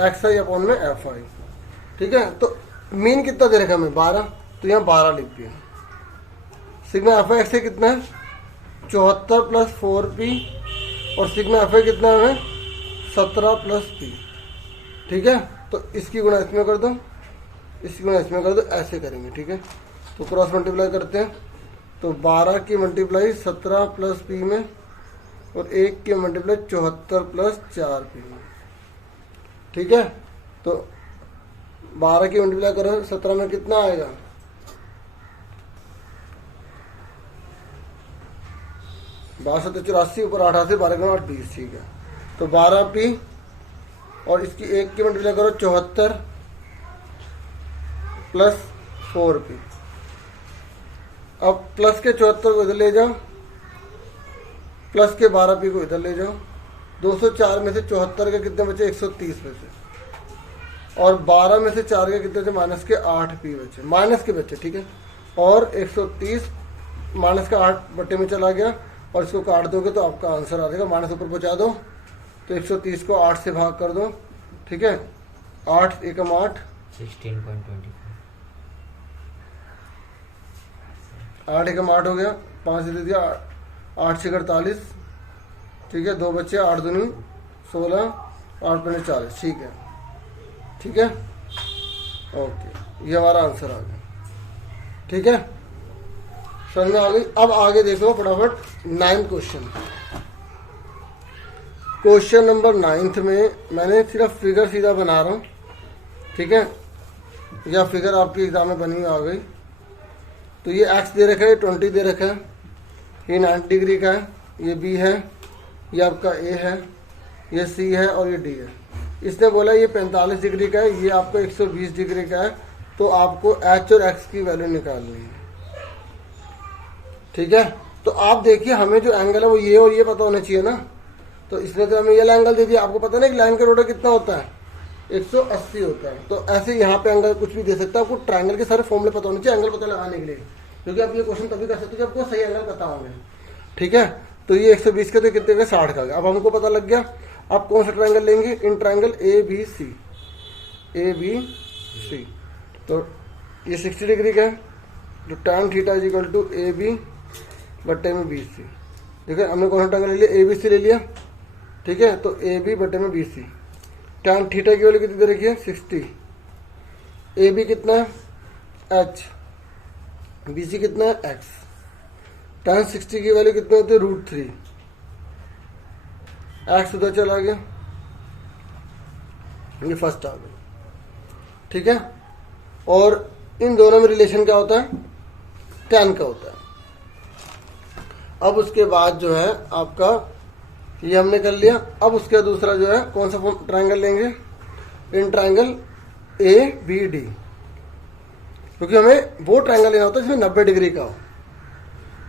x I upon में एफ आई, ठीक है। तो मीन कितना दे रखा हमें 12, तो यहाँ 12 लिख दिया। सिग्मा एफ आई एक्स आई कितना है 74 + 4p, और सिग्मा एफ आई कितना है हमें 17 + p, ठीक है। तो इसकी गुणा इसमें कर दो, इसकी गुणा इसमें कर दो, ऐसे करेंगे, ठीक है। तो क्रॉस मल्टीप्लाई करते हैं, तो 12 की मल्टीप्लाई 17 + p में, और 1 की मल्टीप्लाई 74 + 4p में, ठीक है। तो 12 की मल्टीप्लाई करो 17 में कितना आएगा 12 × 84, ऊपर 8 से 12 × 8 20, ठीक है। तो 12p, और इसकी 1 की मल्टीप्लाई करो 74 + 4p। अब प्लस के 74 को इधर ले जाओ, प्लस के 12p को इधर ले जाओ। 204 में से 74 के कितने बचे 130 बचे, और 12 में से 4 के कितने बचे माइनस के 8p बचे, माइनस के बचे, ठीक है। और 130 माइनस का 8 बटे में चला गया, और इसको काट दोगे तो आपका आंसर आ जाएगा, माइनस ऊपर पहुंचा दो, तो 130 को 8 से भाग कर दो, ठीक है। 8 एकम 8 16.25, 8 एकम 8 हो गया, 5 दे दिया, 8 6 48, ठीक है। 2 बच्चे, 8 दूनी 16, 8 पंजे 40, ठीक है, ठीक है। ओके, ये हमारा आंसर आ गया, ठीक है, समझ में आ गई। अब आगे देखो फटाफट 9th question. Question number 9th में मैंने सिर्फ फिगर सीधा बना रहा हूँ, ठीक है, या फिगर आपकी एग्जाम में बनी हुई आ गई। तो ये x दे रखा है, 20 दे रखा है, ये 90 डिग्री का है, ये b है, ये आपका a है, ये c है, और ये d है। इसने बोला ये 45 डिग्री का है, ये आपको 120 डिग्री का है, तो आपको h और x की वैल्यू निकालनी है, ठीक है। तो आप देखिए, हमें जो एंगल है वो ये और ये पता होना चाहिए ना। तो इसने तो हमें ये एंगल दे दिया, आपको पता नहीं कि लाइन का रोटर कितना होता है 180 होता है। तो ऐसे यहाँ पे एंगल कुछ भी दे सकता है, आपको ट्रायंगल के सारे फॉर्मूले पता होने चाहिए एंगल पता लगाने के लिए, क्योंकि आप ये क्वेश्चन तभी कर सकते हो जब आपको सही एंगल पता होंगे, ठीक है। तो ये 120 के थे, कितने का 60 का। अब हमको पता लग गया, अब कौन सा ट्रायंगल लेंगे, इन ट्रायंगल ABC, ABC। तो ये 60 डिग्री का है, तो tan थीटा = AB बट्टे में BC, ठीक है। हमने कौन सा ट्रायंगल ले लिया, ABC ले लिया, ठीक है। तो AB बट्टे में BC, tan थीटा की वैल्यू कितनी दे रखी है 60, AB कितना है H, BC कितना है X, tan 60 की वैल्यू कितनी होती है √3, X उधर चला गया, ये फर्स्ट आ गया, ठीक है। और इन दोनों में रिलेशन क्या होता है, tan का होता है। अब उसके बाद जो है आपका ये हमने कर लिया। अब उसके दूसरा जो है कौन सा ट्रायंगल लेंगे, इन ट्रायंगल ABD, क्योंकि हमें वो ट्रायंगल लेना होता है जिसमें 90 डिग्री का हो,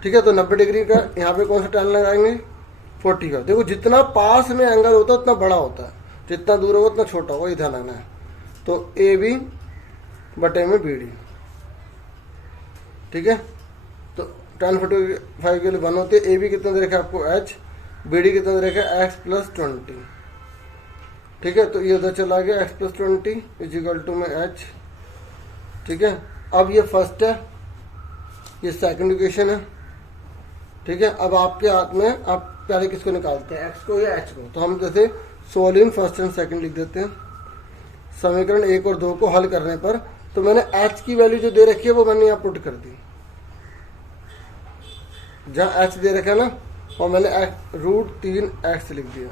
ठीक है। तो 90 डिग्री का यहाँ पे कौन सा ट्रायंगल लगाएंगे 40 का। देखो जितना पास में एंगल होता है उतना बड़ा होता है, जितना दूर होगा उतना छोटा होगा, ये ध्यान रखना है। तो AB बटे में BD, ठीक है। तो tan 45 के लिए 1 होती है। AB कितना दे रखा है आपको H, BD कितना दे रखा है X + 20, ठीक है। तो ये उधर चला गया, X + 20 = में H, ठीक है। अब ये फर्स्ट है, ये सेकंड इक्वेशन है, ठीक है। अब आपके हाथ में, आप पहले किसको निकालते हैं, X को या H को। तो हम जैसे सोल्विंग फर्स्ट एंड सेकंड लिख देते हैं। समीकरण 1 और 2 को हल करने पर, तो मैंने H की वैल्यू जो दे रखी है वो मैंने यहाँ पुट कर दी, जहाँ H दे रखा है ना, और मैंने √3x लिख दिया।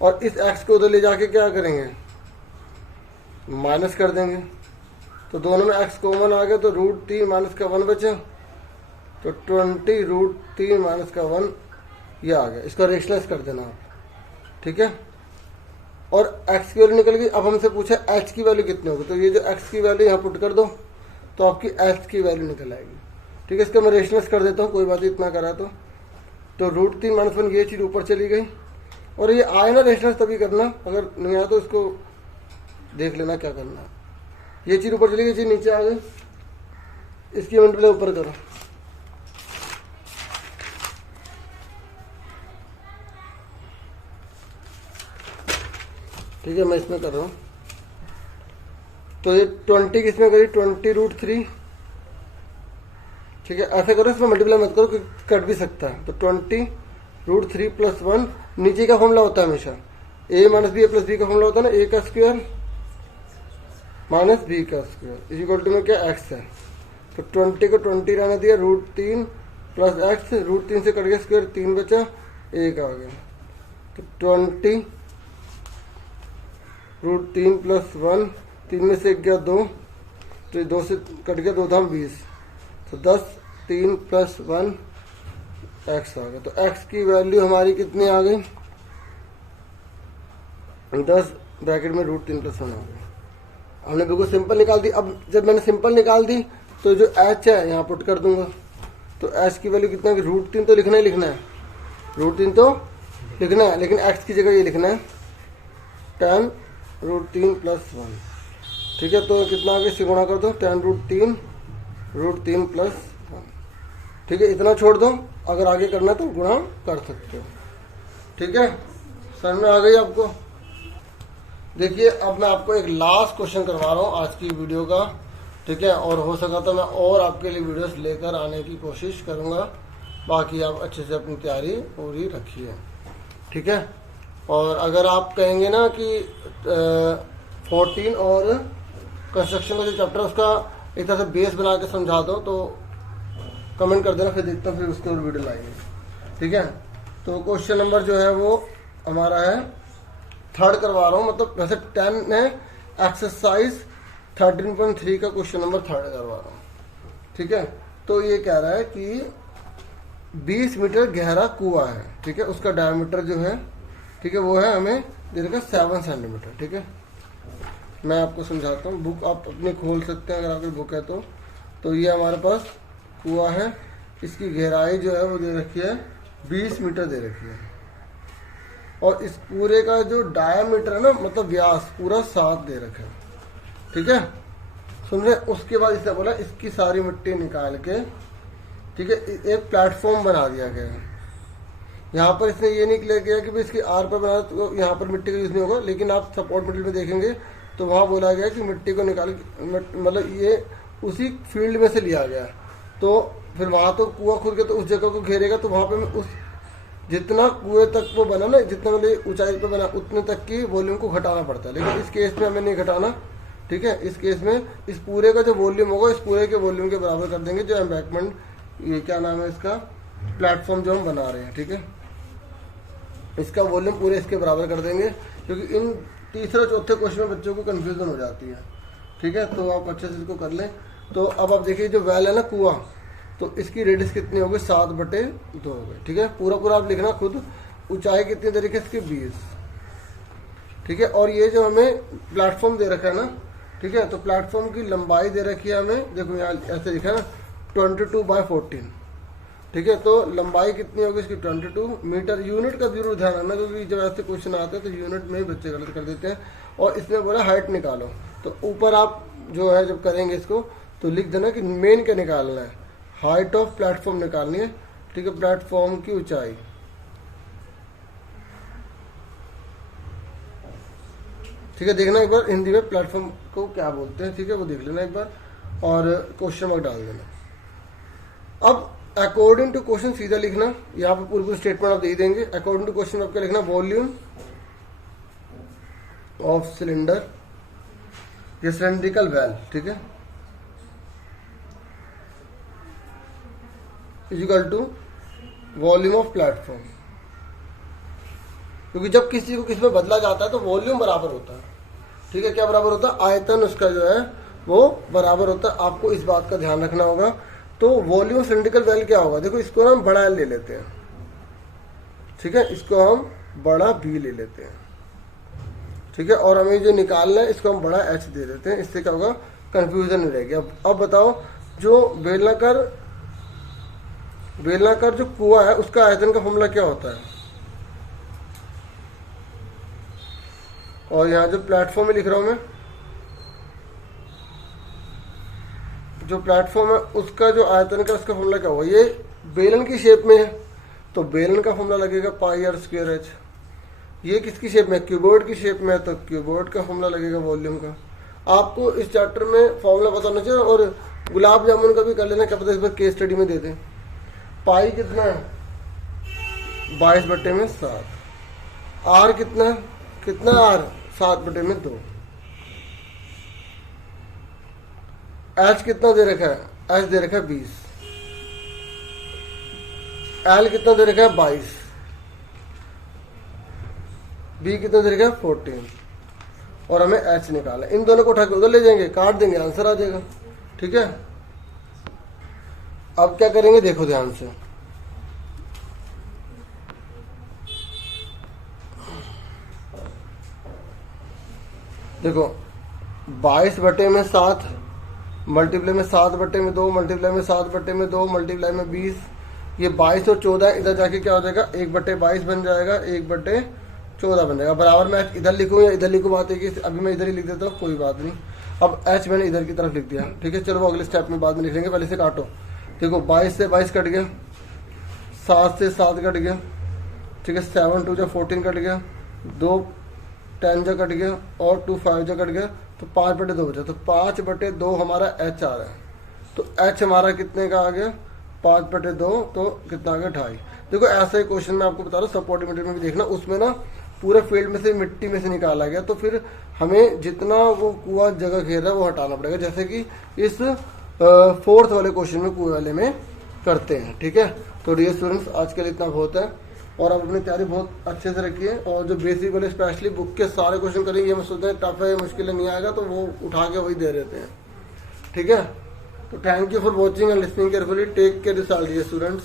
और इस x को उधर ले जाके क्या करेंगे, माइनस कर देंगे। तो दोनों में x कॉमन आ गया, तो √3 माइनस का 1 बचा, तो 20 √3 माइनस का 1 ये आ गया। इसका रेशनलाइज कर देना आप, ठीक है। और x की वैल्यू निकल गई। अब हमसे पूछा h की वैल्यू कितनी होगी, तो ये जो x की वैल्यू यहाँ पुट कर दो, तो आपकी h की वैल्यू निकल आएगी, ठीक है। इसका मैं रेशनलाइज कर देता हूँ, कोई बात इतना करा तो √3 माइनस 1 ये चीज़ ऊपर चली गई। और ये आए ना रेशनलाइज तभी करना, अगर नहीं आया तो इसको देख लेना क्या करना है। ये चीज़ ऊपर चली गई, ये चीज़ नीचे आ गई, इसकी मल्टीप्लाई ऊपर करो। ठीक है, मैं इसमें कर रहा हूँ। तो ये 20 किसमें करी, 20√3। ठीक है, ऐसे करो, इसमें मल्टीप्लाई मत करो क्योंकि कट भी सकता है। तो 20√3 + 1, नीचे का फॉर्मूला होता है हमेशा a - b + b का फॉर्मूला होता है ना, a² - b² is equal to में क्या x है। तो 20 को 20 रहने दिया, √3 + x, √3 से कट गया स्क्वायर, 3 बचा, 1 आ गया। तो 20 √3 + 1, 3 में से 1 गया 2, तो 2 से कट गया, 2 धाम 20, तो 10, 3 + 1 x आ गया। तो x की वैल्यू हमारी कितनी आ गई, 10 ब्रैकेट में √3 + 1 आ गया। हमने बिल्कुल सिंपल निकाल दी। अब जब मैंने सिंपल निकाल दी तो जो h है यहाँ पुट कर दूंगा। तो h की वैल्यू कितना है, √3 तो लिखना ही लिखना है, √3 तो लिखना है, लेकिन x की जगह ये लिखना है 10 √3 + 1। ठीक है, तो कितना आगे से गुणा कर दो, 10 √3 √3 + 1। ठीक है, इतना छोड़ दो, अगर आगे करना तो गुणा कर सकते हो। ठीक है, समझ में आ गई आपको। देखिए, अब मैं आपको एक लास्ट क्वेश्चन करवा रहा हूँ आज की वीडियो का। ठीक है, और हो सका तो मैं और आपके लिए वीडियोस लेकर आने की कोशिश करूँगा। बाकी आप अच्छे से अपनी तैयारी पूरी रखिए। ठीक है, और अगर आप कहेंगे ना कि 14 और कंस्ट्रक्शन का जो चैप्टर उसका एक तरह से बेस बना के समझा दो, तो कमेंट कर देना, फिर देखता हूँ, फिर उसके और वीडियो लाएंगे। ठीक है, तो क्वेश्चन नंबर जो है वो हमारा है 3rd करवा रहा हूँ, मतलब वैसे 10 है, एक्सरसाइज 13.3 का क्वेश्चन नंबर 3rd करवा रहा हूँ। ठीक है, तो ये कह रहा है कि 20 मीटर गहरा कुआं है। ठीक है, उसका डायमीटर जो है, ठीक है, वो है हमें दे रखा 7 सेंटीमीटर। ठीक है, मैं आपको समझाता हूँ, बुक आप अपनी खोल सकते हैं अगर आपकी बुक है तो ये हमारे पास कुआं है, इसकी गहराई जो है वो दे रखी है 20 मीटर दे रखी है, और इस पूरे का जो डायमीटर है ना, मतलब व्यास पूरा 7 दे रखा है। ठीक है, सुन रहे। उसके बाद इसने बोला इसकी सारी मिट्टी निकाल के, ठीक है, एक प्लेटफॉर्म बना दिया गया है। यहाँ पर इसने ये नहीं क्लियर किया कि भाई इसकी आर पर बना तो यहाँ पर मिट्टी का यूज नहीं होगा, लेकिन आप सपोर्ट मटेरियल में देखेंगे तो वहाँ बोला गया कि मिट्टी को निकाल, मतलब ये उसी फील्ड में से लिया गया। तो फिर वहाँ तो कुआं खुद के तो उस जगह को घेरेगा, तो वहाँ पे उस जितना कुएं तक वो बना ना, जितना मतलब ऊंचाई पे बना, उतने तक की वॉल्यूम को घटाना पड़ता है। लेकिन इस केस में हमें नहीं घटाना। ठीक है, इस केस में इस पूरे का जो वॉल्यूम होगा, इस पूरे के वॉल्यूम के बराबर कर देंगे जो एम्बैंकमेंट, ये क्या नाम है इसका, प्लेटफॉर्म जो हम बना रहे हैं। ठीक है, इसका वॉल्यूम पूरे इसके बराबर कर देंगे, क्योंकि इन तीसरे चौथे क्वेश्चन में बच्चों को कंफ्यूजन हो जाती है। ठीक है, तो आप अच्छे से इसको कर लें। तो अब आप देखिए जो वेल है ना कुआं, तो इसकी रेडियस कितनी होगी, 7/2 हो गई। ठीक है, पूरा पूरा आप लिखना खुद। ऊंचाई कितनी दे रखी है इसकी, 20। ठीक है, और ये जो हमें प्लेटफॉर्म दे रखा है ना, ठीक है, तो प्लेटफॉर्म की लंबाई दे रखी है हमें, देखो यहाँ ऐसे लिखा है ना 22/14। ठीक है, तो लंबाई कितनी होगी इसकी, 22 मीटर। यूनिट का जरूर ध्यान रखना, क्योंकि जब ऐसे क्वेश्चन आते हैं तो यूनिट में ही बच्चे गलत कर देते हैं। और इसमें बोला हाइट निकालो, तो ऊपर आप जो है जब करेंगे इसको तो लिख देना कि मेन क्या निकालना है, हाइट ऑफ प्लेटफॉर्म निकालनी है। ठीक है, प्लेटफॉर्म की ऊंचाई। ठीक है, देखना एक बार हिंदी में प्लेटफॉर्म को क्या बोलते हैं। ठीक है, वो देख लेना एक बार और क्वेश्चन मार्क डाल देना। अब अकॉर्डिंग टू क्वेश्चन सीधा लिखना, यहाँ पे पूरी स्टेटमेंट आप दे देंगे। अकॉर्डिंग टू क्वेश्चन आपका लिखना वॉल्यूम ऑफ सिलेंडर, ये सिलेंड्रिकल वेल, ठीक है, is equal to volume of platform. क्योंकि जब किसी को किस में बदला जाता है तो वॉल्यूम बराबर होता है। ठीक है, क्या बराबर होता है, आयतन उसका जो है वो बराबर होता है। आपको इस बात का ध्यान रखना होगा। तो वॉल्यूम सिलेंड्रिकल वेल क्या होगा, देखो इसको हम बड़ा एल ले लेते हैं। ठीक है, इसको हम बड़ा बी ले लेते हैं। ठीक है, और हमें जो निकालना है इसको हम बड़ा एच दे देते हैं। इससे क्या होगा, कंफ्यूजन नहीं रहेगी। अब बताओ, जो बेलनाकार जो कुआं है उसका आयतन का फॉर्मूला क्या होता है, और यहाँ जो प्लेटफॉर्म में लिख रहा हूं मैं, जो प्लेटफॉर्म है उसका जो आयतन का उसका फॉर्मूला क्या हुआ, ये बेलन की शेप में है तो बेलन का फॉर्मूला लगेगा पाई आर स्क्वायर एच। ये किसकी शेप में, क्यूबॉइड की शेप में है तो क्यूबॉइड का फॉर्मूला लगेगा वॉल्यूम का। आपको इस चैप्टर में फॉर्मूला पता होना चाहिए। और गुलाब जामुन का भी कर लेना, क्या पता इस बार केस स्टडी में दे दें। पाई कितना है 22/7। आर कितना है, कितना आर 7/2। एच कितना दे रखा है, एच दे रखा है 20। एल कितना दे रखा है 22। बी कितना दे रखा है 14। और हमें एच निकाला। इन दोनों को उठा के उधर ले जाएंगे, काट देंगे, आंसर आ जाएगा। ठीक है, अब क्या करेंगे देखो ध्यान से। देखो 22/7 मल्टीप्लाई में 7/2 मल्टीप्लाई में 7/2 मल्टीप्लाई में 20। ये 22 और 14 इधर जाके क्या हो जाएगा, 1/22 बन जाएगा, 1/14 बन जाएगा। बराबर मैं इधर लिखूँ या इधर लिखूँ, बात है कि अभी मैं इधर ही लिख देता हूँ, कोई बात नहीं। अब एच मैंने इधर की तरफ लिख दिया। ठीक है, चलो वो अगले स्टेप में बाद में लिख लेंगे, पहले से काटो। देखो 22 से 22 कट गया, 7 से 7 कट गया। ठीक है, 7 2 14 कट गया, 2 10 कट गया और 2 5 कट गया, तो 5/2 बचा। तो 5/2 हमारा एच आ रहा है। तो एच हमारा कितने का आ गया, 5/2, तो कितना आ गया 2.5। देखो ऐसा ही क्वेश्चन मैं आपको बता रहा हूँ, सपोर्टिव मटेरियल में भी देखना, उसमें ना पूरे फील्ड में से मिट्टी में से निकाला गया, तो फिर हमें जितना वो कुआं जगह घेर रहा है वो हटाना पड़ेगा, जैसे कि इस 4th वाले क्वेश्चन में कुएं वाले में करते हैं। ठीक है, तो डियर स्टूडेंट्स आज के लिए इतना बहुत है। और आप अपनी तैयारी बहुत अच्छे से रखिए। और जो बेसिक वाले स्पेशली बुक के सारे क्वेश्चन करेंगे, हम सोचते हैं टफ है, मुश्किल नहीं आएगा, तो वो उठा के वही दे देते हैं। ठीक है, तो thank you for watching and listening carefully. Take care this all dear students.